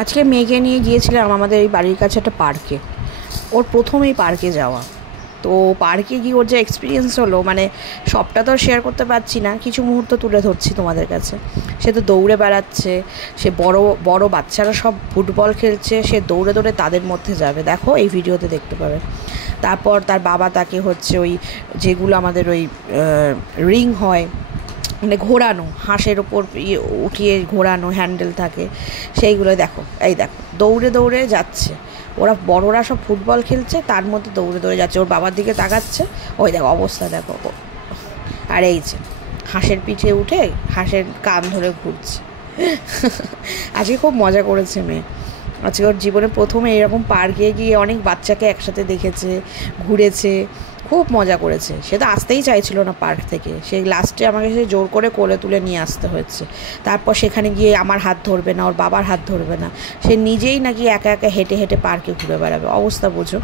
আজকে মেয়েকে নিয়ে গিয়েছিলাম আমাদের এই বাড়ির কাছে একটা পার্কে। ওর প্রথম এই পার্কে যাওয়া। তো পার্কে গিয়ে ওর যে এক্সপিরিয়েন্স হলো, মানে সবটা তো শেয়ার করতে পারছি না, কিছু মুহূর্ত তুলে ধরছি তোমাদের কাছে। সে তো দৌড়ে বেড়াচ্ছে, সে বড় বড় বাচ্চারা সব ফুটবল খেলছে, সে দৌড়ে দৌড়ে তাদের মধ্যে যাবে, দেখো এই ভিডিওতে দেখতে পাবে। তারপর তার বাবা তাকে হচ্ছে ওই যেগুলো আমাদের ওই রিং হয়, মানে ঘোরানো, হাঁসের ওপর উঠিয়ে ঘোরানো হ্যান্ডেল থাকে, সেইগুলো দেখো, এই দেখো দৌড়ে দৌড়ে যাচ্ছে। ওরা বড়রা সব ফুটবল খেলছে, তার মধ্যে দৌড়ে দৌড়ে যাচ্ছে, ওর বাবার দিকে তাকাচ্ছে, ওই দেখো অবস্থা দেখো। আর এই যে হাঁসের পিঠে উঠে হাঁসের কান ধরে ঘুরছে। আজকে খুব মজা করেছে মেয়ে। আজকে ওর জীবনে প্রথমে এরকম পার্কে গিয়ে অনেক বাচ্চাকে একসাথে দেখেছে, ঘুরেছে, খুব মজা করেছে। সে তো আসতেই চাইছিল না পার্ক থেকে, সেই লাস্টে আমাকে সে জোর করে কোলে তুলে নিয়ে আসতে হয়েছে। তারপর সেখানে গিয়ে আমার হাত ধরবে না, ওর বাবার হাত ধরবে না, সে নিজেই নাকি একা একা হেঁটে হেঁটে পার্কে ঘুরে বেড়াবে, অবস্থা বোঝো।